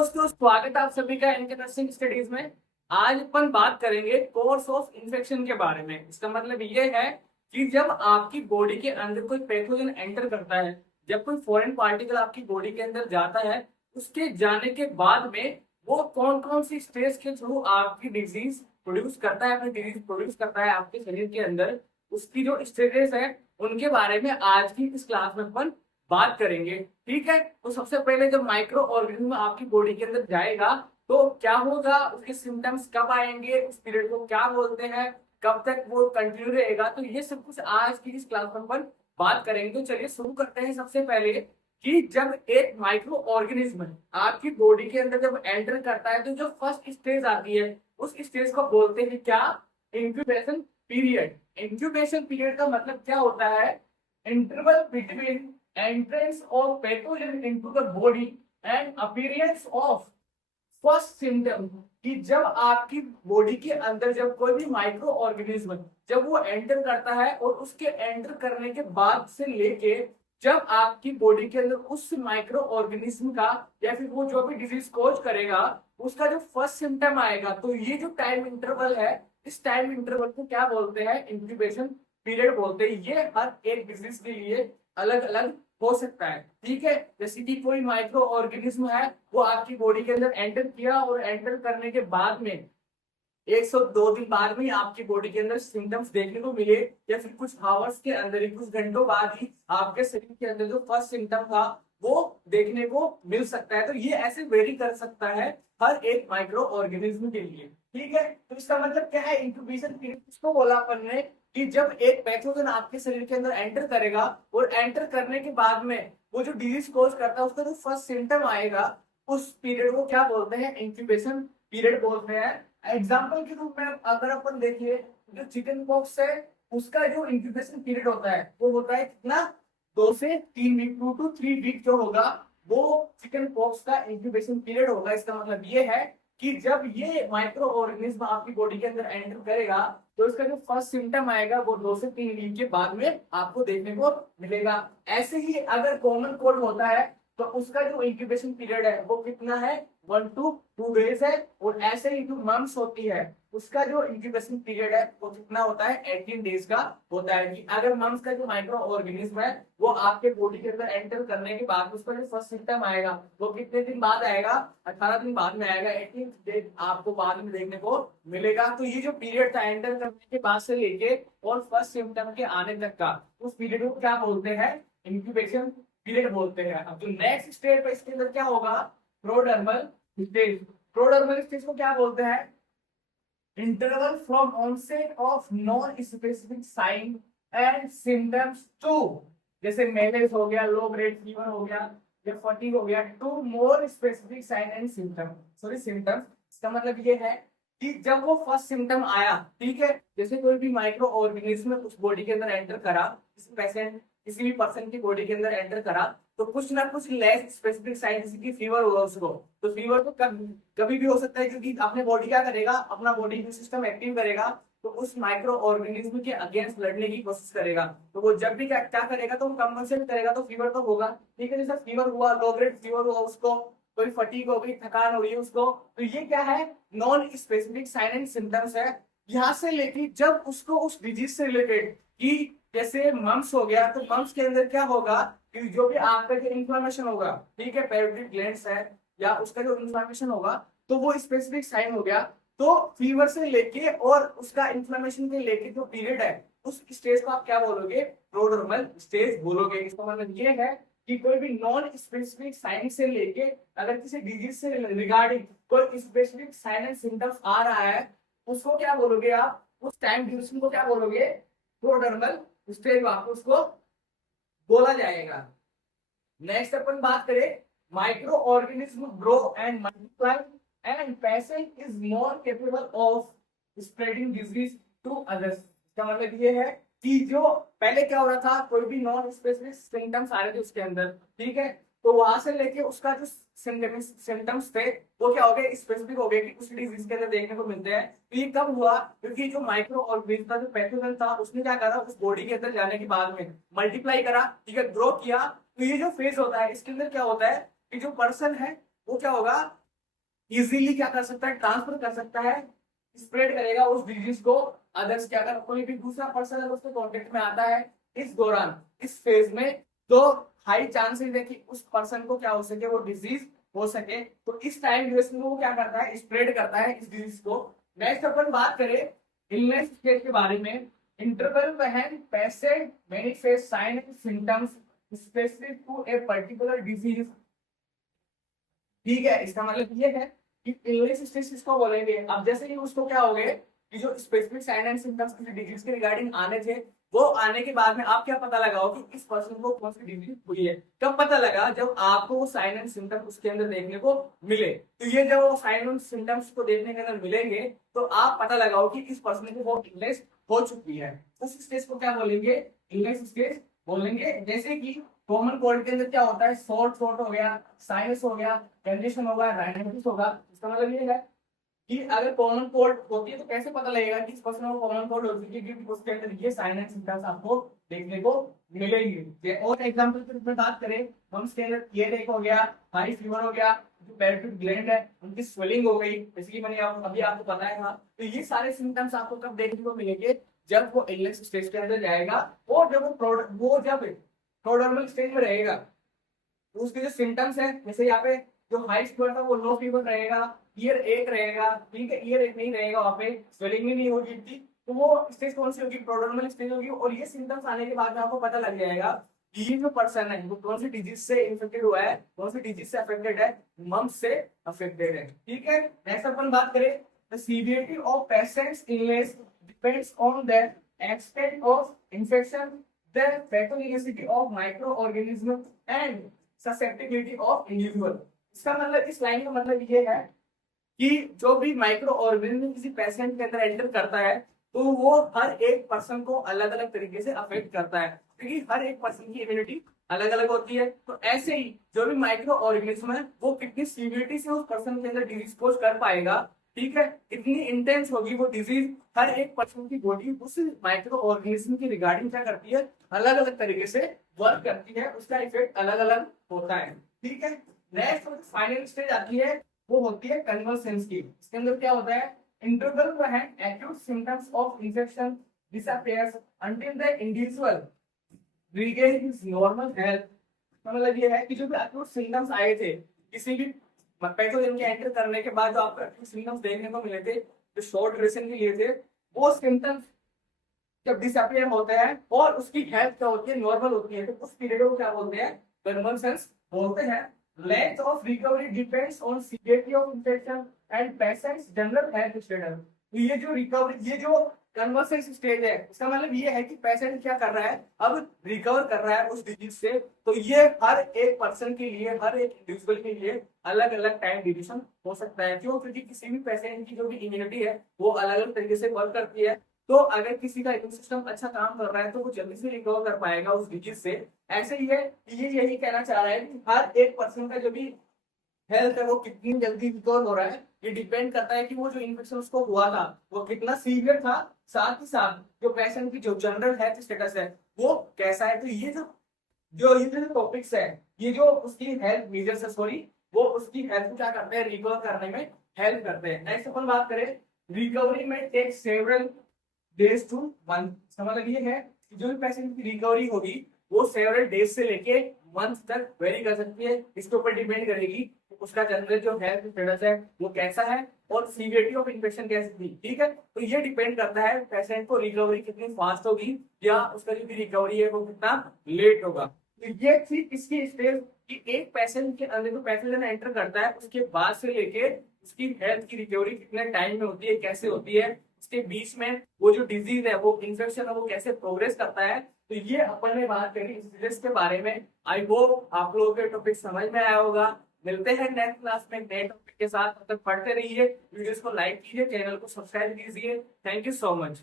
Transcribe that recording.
दोस्तों, स्वागत है आप सभी का इनके नर्सिंग स्टडीज में। आज अपन बात करेंगे कोर्स ऑफ इन्फेक्शन के बारे में। इसका मतलब ये है कि जब आपकी बॉडी के अंदर कोई पैथोजन एंटर करता है, जब कोई फॉरेन पार्टिकल आपकी बॉडी के अंदर जाता है, उसके जाने के बाद में वो कौन कौन सी स्टेज के थ्रू आपकी डिजीज प्रोड्यूस करता है, अपनी डिजीज प्रोड्यूस करता है आपके शरीर के अंदर, उसकी जो स्टेजेस है उनके बारे में आज की इस क्लास में अपन बात करेंगे। ठीक है, तो सबसे पहले जब माइक्रो ऑर्गेनिज्म आपकी बॉडी के अंदर जाएगा तो क्या होगा, उसके सिम्टम्स कब आएंगे, उस पीरियड को क्या बोलते हैं, कब तक वो कंटिन्यू रहेगा, तो ये सब कुछ आज की इस क्लास में अपन बात करेंगे। तो चलिए शुरू करते हैं। सबसे पहले कि जब एक माइक्रो ऑर्गेनिज्म आपकी बॉडी के अंदर जब एंटर करता है तो जो फर्स्ट स्टेज आती है उस स्टेज को बोलते हैं क्या, इंक्यूबेशन पीरियड। इंक्यूबेशन पीरियड का मतलब क्या होता है, interval between entrance of pathogen into the body and appearance of first symptom। कि जब आपकी बॉडी के अंदर जब कोई भी माइक्रो ऑर्गेनिज्म जब वो एंटर करता है और उसके एंटर करने के बाद से लेके जब आपकी बॉडी के अंदर उस माइक्रो ऑर्गेनिज्म का या फिर वो जो भी डिजीज कॉज करेगा उसका जो फर्स्ट सिम्टम आएगा, तो ये जो टाइम इंटरवल है, इस टाइम इंटरवल को क्या बोलते हैं, इंक्यूबेशन पीरियड बोलते हैं। ये हर एक डिजीज के लिए अलग अलग हो सकता है। ठीक है, जैसे कि कोई माइक्रो ऑर्गेनिज्म है वो आपकी बॉडी के अंदर एंटर किया और एंटर करने के बाद में 102 दिन बाद में आपकी बॉडी के अंदर सिम्टम्स देखने को मिले, या फिर कुछ आवर्स के अंदर ही, कुछ घंटों बाद ही आपके शरीर के अंदर जो फर्स्ट सिम्टम था वो देखने को मिल सकता है। तो ये ऐसे वेरी कर सकता है हर एक माइक्रो ऑर्गेनिज्म के लिए। ठीक है, तो इसका मतलब क्या है, इंक्यूबेशन पीरियड किसको बोला अपन ने, कि जब एक पैथोजन आपके शरीर के अंदर एंटर करेगा और एंटर करने के बाद में वो जो डिजीज कॉज करता है उसका जो फर्स्ट सिम्टम आएगा उस पीरियड को क्या बोलते हैं, इंक्यूबेशन पीरियड बोलते हैं। एग्जाम्पल के रूप में अगर अपन देखिए, जो चिकन पॉक्स है उसका जो इंक्यूबेशन पीरियड होता है वो होता है कितना, 2 से 3 वीक, 2 to 3 वीक जो होगा वो चिकन पॉक्स का इंक्यूबेशन पीरियड होगा। इसका मतलब ये है कि जब ये माइक्रो ऑर्गेनिज्म आपकी बॉडी के अंदर एंटर करेगा तो इसका जो फर्स्ट सिम्टम आएगा वो 2 से 3 वीक के बाद में आपको देखने को मिलेगा। ऐसे ही अगर कॉमन कोल्ड होता है तो उसका जो इंक्यूबेशन पीरियड है वो कितना है, 1 to 2 days है। और ऐसे ही जो मम्स होती है उसका जो इंक्यूबेशन पीरियड है वो कितना होता है, 18 डेज का होता है। कि अगर मम्स का जो माइक्रो ऑर्गेनिज्म है वो आपके बॉडी के अंदर एंटर करने के बाद उसका जो फर्स्ट सिम्टम आएगा वो कितने दिन बाद आएगा, 18 दिन बाद में आएगा, 18 डेज आपको बाद में देखने को मिलेगा। तो ये जो पीरियड था एंटर करने के बाद से लेके और फर्स्ट सिम्टम के आने तक का, उस पीरियड को क्या बोलते हैं, इंक्यूबेशन पीरियड बोलते हैं। अब जो नेक्स्ट स्टेज है इसके अंदर क्या होगा, प्रोडर्मल स्टेज। प्रोडर्मल स्टेज को क्या बोलते हैं, interval from onset of non specific sign and symptoms to, जैसे मेलेस हो गया, लो ग्रेड फीवर हो गया या फटीग हो गया, to more specific sign and symptoms. इसका मतलब ये है कि जब वो फर्स्ट सिम्टम आया, ठीक है, जैसे कोई भी माइक्रो ऑर्गेनिज्म उस बॉडी के अंदर एंटर करा, किसी भी पर्सन की बॉडी के अंदर एंटर करा, तो कुछ ना कुछ लेस स्पेसिफिक साइन, जैसे कि फीवर होगा उसको, तो फीवर तो कभी भी हो सकता है, क्योंकि अपने बॉडी क्या करेगा, अपना बॉडी इम्यून सिस्टम एक्टिव करेगा तो उस माइक्रो ऑर्गेनिज्म के अगेंस्ट लड़ने की कोशिश करेगा। तो वो जब भी क्या करेगा तो कंपनसेट करेगा, तो फीवर तो होगा। ठीक है, जैसा फीवर हुआ, लो ग्रेड फीवर हुआ उसको, कोई फटीग हो गई, थकान हो रही है उसको, तो ये क्या है, non specific sign and symptoms है। यहाँ से लेके जब उसको उस डिजीज से रिलेटेड, कि जैसे मम्स हो गया, तो मम्स के अंदर क्या होगा कि जो भी आपका जो इन्फ्लेमेशन होगा, ठीक है, पेरियोडिक ग्लैंड्स है या उसका जो इन्फ्लेमेशन होगा, तो वो स्पेसिफिक साइन हो गया। तो फीवर से लेके और उसका इन्फ्लेमेशन के लेके जो पीरियड है उस स्टेज को आप क्या बोलोगे, प्रोडर्मल स्टेज बोलोगे। इसका मतलब ये है कि कोई भी नॉन स्पेसिफिक साइन से लेके अगर किसी डिजीज से रिगार्डिंग कोई स्पेसिफिक साइन एंड सिम्टम्स आ रहा है उसको क्या बोलोगे आप, उस टाइम ड्यूरेशन को क्या बोलोगे, प्रोडर्मल स्टेज आपको उसको बोला जाएगा। नेक्स्ट अपन बात करें, microorganism grow and multiply and patient is more capable of spreading disease to others. इसका मतलब ये है कि जो पहले क्या हो रहा था, कोई भी नॉन स्पेसिफिक सिम्टम्स आ रहे थे उसके अंदर, ठीक है, तो वहां से लेके उसका जो सिम्टम्स थे वो क्या हो गए, स्पेसिफिक हो गए कि उस डिजीज के अंदर देखने को मिलते हैं। तो ये कब हुआ, क्योंकि जो माइक्रो ऑर्गेनिज्म का जो पैथोजन था उसने क्या करा, उस बॉडी के अंदर जाने के बाद में मल्टीप्लाई करा, ठीक है, ग्रो किया। तो ये जो फेज होता है इसके अंदर क्या होता है कि जो पर्सन है वो क्या होगा, इजीली क्या कर सकता है, ट्रांसफर कर सकता है, स्प्रेड करेगा उस डिजीज को अदर्स के। अगर कोई भी दूसरा पर्सन अगर उसके कॉन्टेक्ट में आता है इस दौरान, इस फेज में, तो हाई चांसेस है कि उस पर्सन को क्या हो सके, वो डिजीज हो सके। तो इस टाइम ड्यूरेशन में वो क्या करता है, स्प्रेड करता है इस डिजीज को। नेक्स्ट अपन बात करें इलनेस स्टेज के बारे में। Interval when patient manifest sign and symptoms specific to a particular disease. ठीक है, इसका मतलब ये है कि इलनेस स्टेज किसको बोलेंगे। अब जैसे ही उसको क्या हो गए कि जो स्पेसिफिक साइन एंड सिम्टम्स किसी डिजीज के रिगार्डिंग आने थे, वो आने के बाद में आप क्या पता लगाओ कि इस पर्सन को कौन सी डिजीज हुई है। कब पता लगा, जब आपको वो साइन एंड सिम्टम्स उसके अंदर देखने को मिले। तो ये जब वो साइन एंड सिम्टम्स को देखने के अंदर मिलेंगे, तो आप पता लगाओ कि इस पर्सन को वो इलनेस हो चुकी है। उस स्टेज को क्या बोलेंगे, इलनेस स्टेज बोलेंगे। जैसे कि कॉमन कोल्ड के अंदर क्या होता है, शॉर्ट शॉर्ट हो गया, साइनस हो गया, कंजेशन होगा, राइनाइटिस होगा। इसका मतलब ये है कि अगर कॉमन कोल्ड होती है तो कैसे पता लगेगा कि इस पर्सन को कॉमन कोल्ड हो चुकी है, क्योंकि उसके अंदर ये साइन एंड सिम्टम्स आपको देखने को मिलेंगे। और एग्जांपल के रूप में बात करें, हम इसके अंदर ये हो गया, हाई फीवर हो गया, जो पैराटाइड ग्लैंड है उनकी स्वेलिंग हो गई, जैसे कि मैंने अभी आपको बताया था। तो ये सारे सिम्टम्स आपको कब देखने को मिलेंगे, जब वो इलनेस स्टेज के अंदर जाएगा। और जब वो जब प्रोड्रोमल स्टेज में रहेगा, तो उसके जो सिम्टम्स है, जैसे यहाँ पे जो हाई फीवर था वो लो फीवर रहेगा, ईयर एक रहेगा, ठीक है, ईयर एक नहीं रहेगा, वहाँ पे स्वेलिंग भी नहीं होगी इतनी। तो वो स्टेज कौन सी होगी, प्रोड्रोमल स्टेज होगी। और ये सिम्टम्स आने के बाद में आपको पता लग जाएगा कि ये जो पर्सन है वो कौन सी डिजीज से इन्फेक्टेड हुआ है, कौन सी डिजीज से अफेक्टेड है, मम्स से अफेक्टेड है। ठीक है, नेक्स्ट अपन बात करें, the severity of patients illness depends on the extent of infection, the pathogenicity of microorganism and susceptibility of individual। इसका मतलब, इस लाइन का मतलब ये है कि जो भी माइक्रो ऑर्गेनिज्म किसी पेशेंट के अंदर एंटर करता है, तो वो हर एक पर्सन को अलग अलग तरीके से अफेक्ट करता है, क्योंकि हर एक पर्सन की इम्यूनिटी अलग अलग होती है। तो ऐसे ही जो भी माइक्रो ऑर्गेनिज्म है वो कितनी सीवियरिटी से उस पर्सन के अंदर डिजीज कोज कर पाएगा, ठीक है, इतनी इंटेंस होगी वो डिजीज। हर एक पर्सन की बॉडी उस माइक्रो ऑर्गेनिज्म की रिगार्डिंग क्या करती है, अलग अलग तरीके से वर्क करती है, उसका इफेक्ट अलग अलग होता है। ठीक है, नेक्स्ट फाइनल स्टेज आती है, वो होती है कन्वर्सेंस की। इसके अंदर क्या होता है, interval when acute symptoms of infection disappears until the individual regain his normal health. मतलब ये है कि जो भी एक्यूट सिम्टम्स आए थे किसी भी पैथोजन के एंटर करने के बाद, जो आपको एक्यूट सिम्टम्स देखने को मिले थे, जो शॉर्ट ड्यूरेशन के लिए थे, वो सिम्टम्स जब डिसअपीयर होते हैं और उसकी हेल्थ क्या होती है, नॉर्मल होती है, तो उस पीरियड को क्या बोलते हैं, कन्वर्सेंस बोलते हैं। Length of recovery depends on severity of infection and patients general health status. तो ये जो रिकवरी, ये जो कन्वर्सेंस स्टेज है, इसका मतलब ये है कि पेशेंट क्या कर रहा है, अब रिकवर कर रहा है उस डिजीज से। तो ये हर एक पर्सन के लिए, हर एक इंडिविजुअल के लिए अलग अलग टाइम ड्यूरेशन हो सकता है। क्यों, क्योंकि किसी भी पेशेंट की जो भी इम्यूनिटी है वो अलग अलग तरीके से वर्क करती है। तो अगर किसी का इम्यून सिस्टम अच्छा काम कर रहा है तो वो जल्दी से रिकवर कर पाएगा उस डिजीज से। ऐसे ही है, ये यही कहना चाह रहा है कि हर एक पर्सन का जो भी हेल्थ है वो कितनी जल्दी रिकवर हो रहा है, ये डिपेंड करता है कि वो जो इन्फेक्शन उसको हुआ था वो कितना सीवियर था, साथ ही साथ जो पेशेंट की जो जनरल हेल्थ स्टेटस है वो कैसा है। तो ये जो टॉपिक्स है, ये जो उसकी हेल्थ मेजर्स है, सॉरी, वो उसकी हेल्थ को क्या करते हैं, रिकवर करने में हेल्प करते हैं। नेक्स्ट अपन बात करें, रिकवरी में take several days to month. इसका मतलब ये है कि जो भी पेशेंट की रिकवरी होगी वो सेवरल डेज से लेके मंथ तक वेरी कर सकती है। इसके ऊपर डिपेंड करेगी कि उसका जनरल जो हेल्थ स्टेटस है वो कैसा है और सीवियरिटी ऑफ इन्फेक्शन कैसी थी। ठीक है, तो ये डिपेंड करता है पेशेंट को रिकवरी कितनी फास्ट होगी या उसका जो भी रिकवरी है वो कितना लेट होगा। तो ये थी इसकी स्टेज कि एक पेशेंट के अंदर जो पैथोजन एंटर करता है उसके बाद से लेके उसकी हेल्थ की रिकवरी कितने टाइम में होती है, कैसे होती है, उसके बीच में वो जो डिजीज है, वो इन्फेक्शन है, वो कैसे प्रोग्रेस करता है। तो ये अपन ने बात करी इस डिजीज के बारे में। आई होप आप लोगों के टॉपिक समझ में आया होगा। मिलते हैं नेक्स्ट क्लास में नए टॉपिक के साथ। तब तक पढ़ते रहिए, वीडियोस को लाइक कीजिए, चैनल को सब्सक्राइब कीजिए। Thank you so much.